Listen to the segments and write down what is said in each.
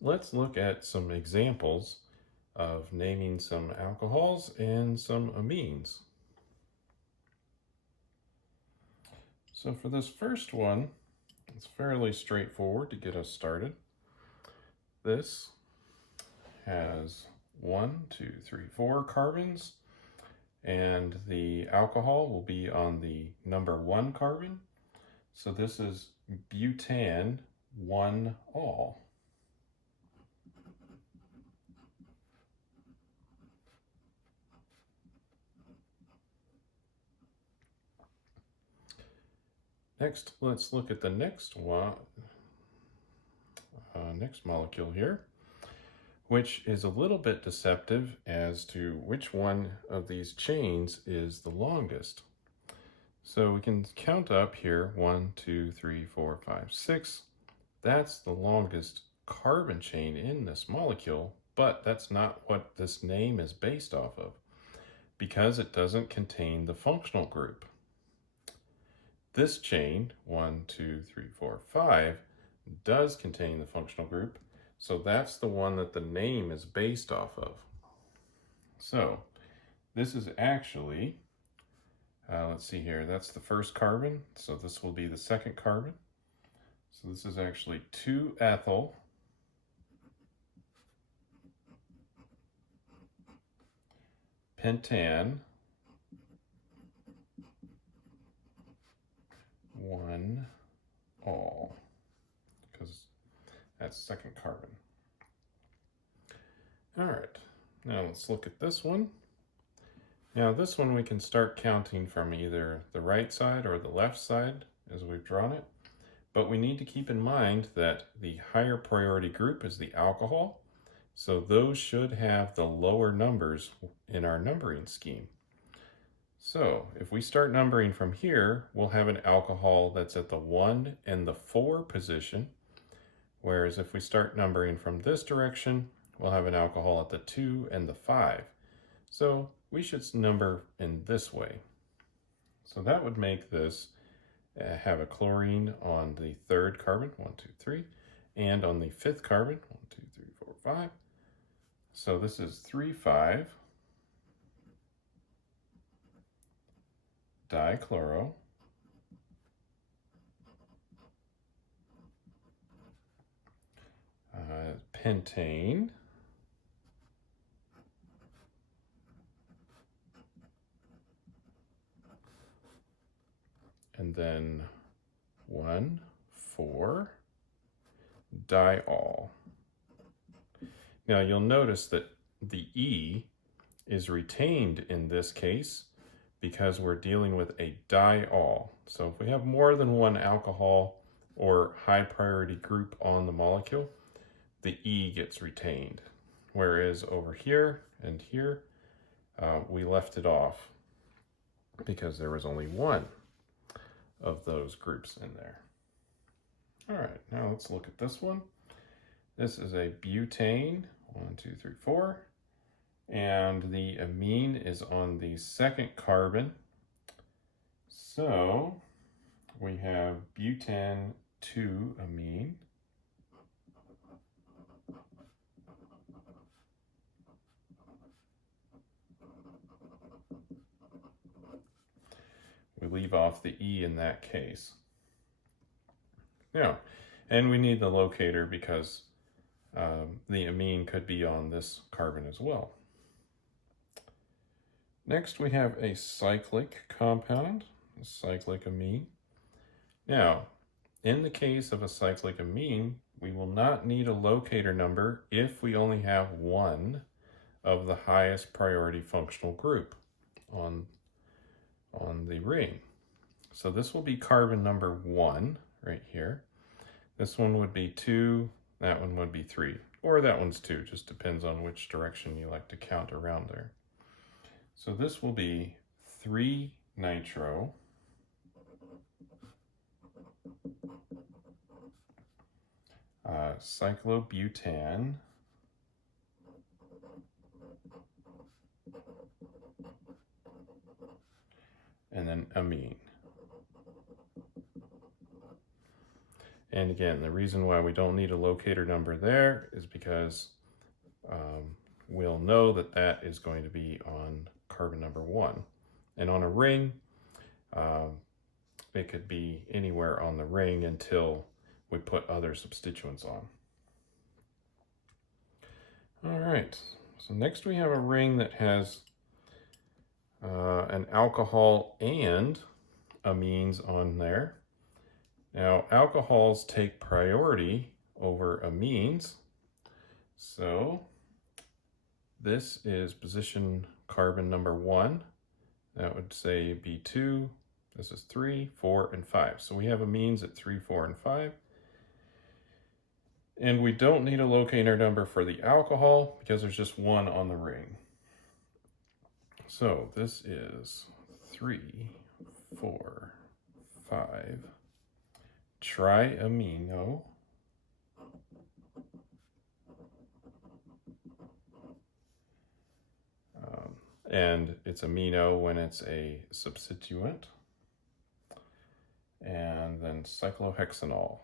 let's look at some examples of naming some alcohols and some amines. So for this first one, it's fairly straightforward to get us started. This has 4 carbons, and the alcohol will be on the number 1 carbon. So this is butane 1-ol. Next, let's look at the next one, next molecule here, which is a little bit deceptive as to which one of these chains is the longest. So we can count up here 1, 2, 3, 4, 5, 6. That's the longest carbon chain in this molecule, but that's not what this name is based off of, because it doesn't contain the functional group. This chain, 1, 2, 3, 4, 5, does contain the functional group, so that's the one that the name is based off of. So this is actually, let's see here, that's the first carbon, so this will be the second carbon. So this is actually 2-ethyl pentane 1-ol, because that's second carbon. All right, now let's look at this one. Now this one we can start counting from either the right side or the left side as we've drawn it, but we need to keep in mind that the higher priority group is the alcohol, so those should have the lower numbers in our numbering scheme. So if we start numbering from here, we'll have an alcohol that's at the 1 and the 4 position, whereas if we start numbering from this direction, we'll have an alcohol at the 2 and the 5. So we should number in this way. So that would make this have a chlorine on the 3rd carbon, 1, 2, 3, and on the 5th carbon, 1, 2, 3, 4, 5. So this is 3,5 dichloro pentane and then 1,4-diol. Now you'll notice that the E is retained in this case because we're dealing with a diol. So if we have more than one alcohol or high priority group on the molecule, the E gets retained. Whereas over here and here, we left it off because there was only one of those groups in there. All right, now let's look at this one. This is a butane, 1, 2, 3, 4. And the amine is on the 2nd carbon. So we have butane 2-amine. We leave off the E in that case. Now, and we need the locator because the amine could be on this carbon as well. Next, we have a cyclic compound, a cyclic amine. Now, in the case of a cyclic amine, we will not need a locator number if we only have one of the highest priority functional group on the ring. So this will be carbon number 1 right here. This one would be 2, that one would be 3, or that one's 2, just depends on which direction you like to count around there. So this will be 3-nitro cyclobutane and then amine. And again, the reason why we don't need a locator number there is because we'll know that that is going to be on carbon number 1. And on a ring, it could be anywhere on the ring until we put other substituents on. All right, so next we have a ring that has an alcohol and amines on there. Now, alcohols take priority over amines. So this is position carbon number 1. That would say B2. This is 3, 4, and 5. So we have amines at 3, 4, and 5. And we don't need a locator number for the alcohol because there's just one on the ring. So this is 3, 4, 5, triamino, and it's amino when it's a substituent, and then cyclohexanol.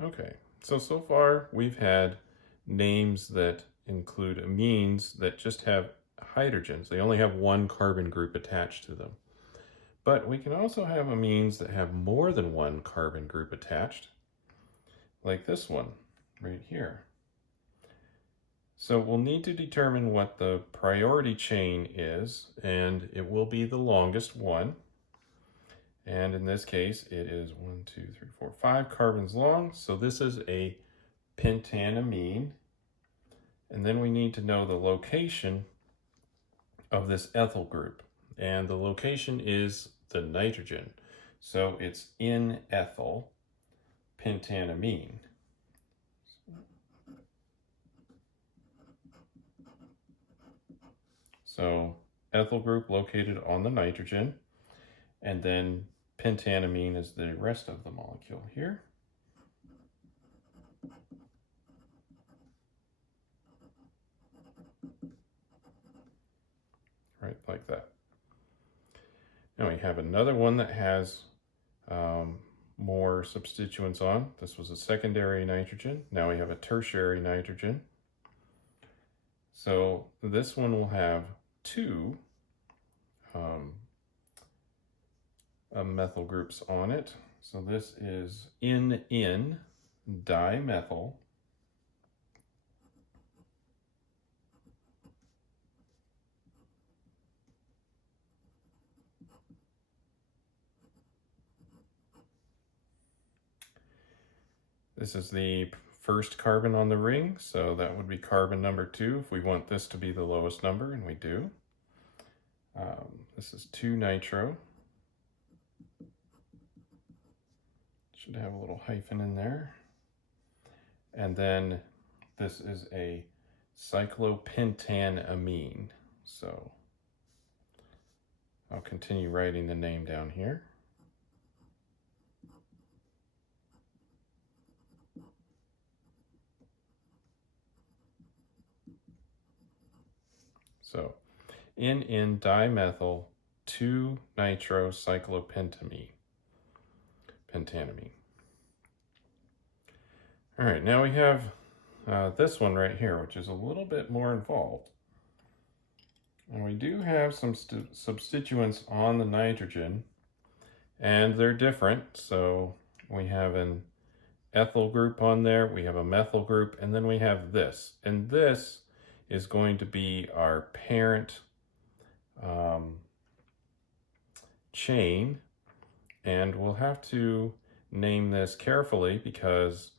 Okay, so far we've had names that include amines that just have hydrogens. They only have one carbon group attached to them. But we can also have amines that have more than one carbon group attached, like this one right here. So we'll need to determine what the priority chain is, and it will be the longest one. And in this case, it is 1, 2, 3, 4, 5 carbons long. So this is a pentane amine. And then we need to know the location of this ethyl group. And the location is the nitrogen. So it's in ethyl pentane amine. So ethyl group located on the nitrogen, and then pentane amine is the rest of the molecule here. Right, like that. Now we have another one that has more substituents on. This was a secondary nitrogen. Now we have a tertiary nitrogen. So this one will have 2 methyl groups on it. So this is in dimethyl. This is the first carbon on the ring, so that would be carbon number 2 if we want this to be the lowest number, and we do. This is 2-nitro. Should have a little hyphen in there. And then this is a cyclopentane amine. So I'll continue writing the name down here. So in dimethyl 2-nitrocyclopentamine, pentanamine. All right, now we have this one right here, which is a little bit more involved. And we do have some substituents on the nitrogen, and they're different. So we have an ethyl group on there, we have a methyl group, and then we have this. And this is going to be our parent chain, and we'll have to name this carefully because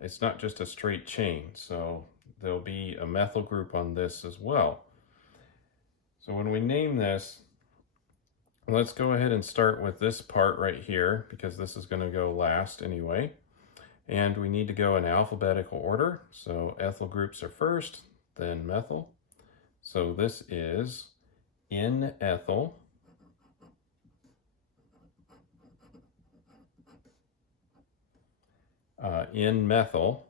it's not just a straight chain, so there'll be a methyl group on this as well. So when we name this, let's go ahead and start with this part right here because this is going to go last anyway, and we need to go in alphabetical order. So ethyl groups are first, then methyl. So this is in ethyl, in methyl,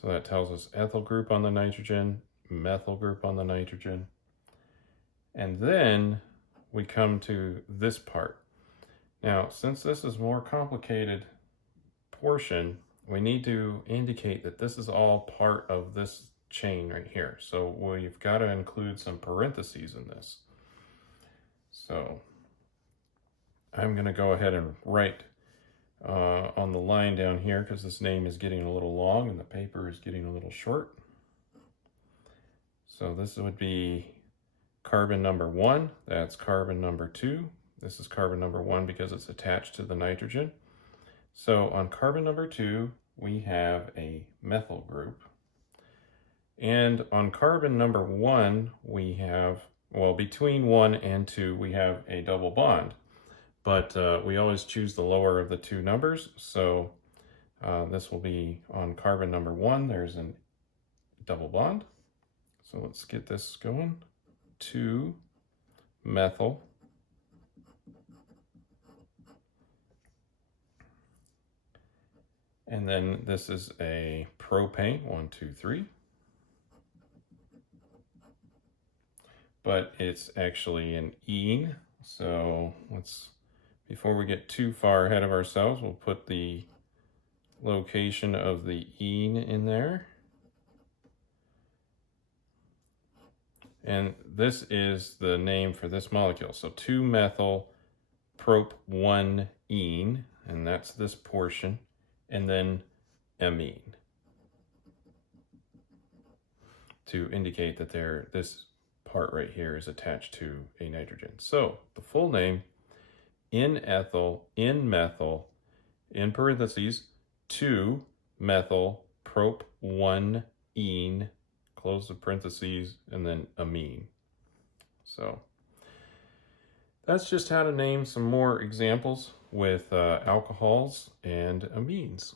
So that tells us ethyl group on the nitrogen, methyl group on the nitrogen. And then we come to this part. Now, since this is a more complicated portion, we need to indicate that this is all part of this chain right here. So we've got to include some parentheses in this. So I'm going to go ahead and write on the line down here, because this name is getting a little long and the paper is getting a little short. So this would be carbon number 1, that's carbon number 2. This is carbon number 1 because it's attached to the nitrogen. So on carbon number 2, we have a methyl group. And on carbon number 1, we have, well, between 1 and 2, we have a double bond. But we always choose the lower of the two numbers. So this will be on carbon number 1, there's a double bond. So let's get this going. 2 methyl. And then this is a propane, 1, 2, 3. But it's actually an ene. So let's, before we get too far ahead of ourselves, we'll put the location of the ene in there. And this is the name for this molecule. So 2-methyl prop 1-ene, and that's this portion, and then amine, to indicate that this part right here is attached to a nitrogen. So the full name, in ethyl, in methyl, in parentheses, 2-methyl prop 1-ene, close the parentheses, and then amine. So that's just how to name some more examples with alcohols and amines.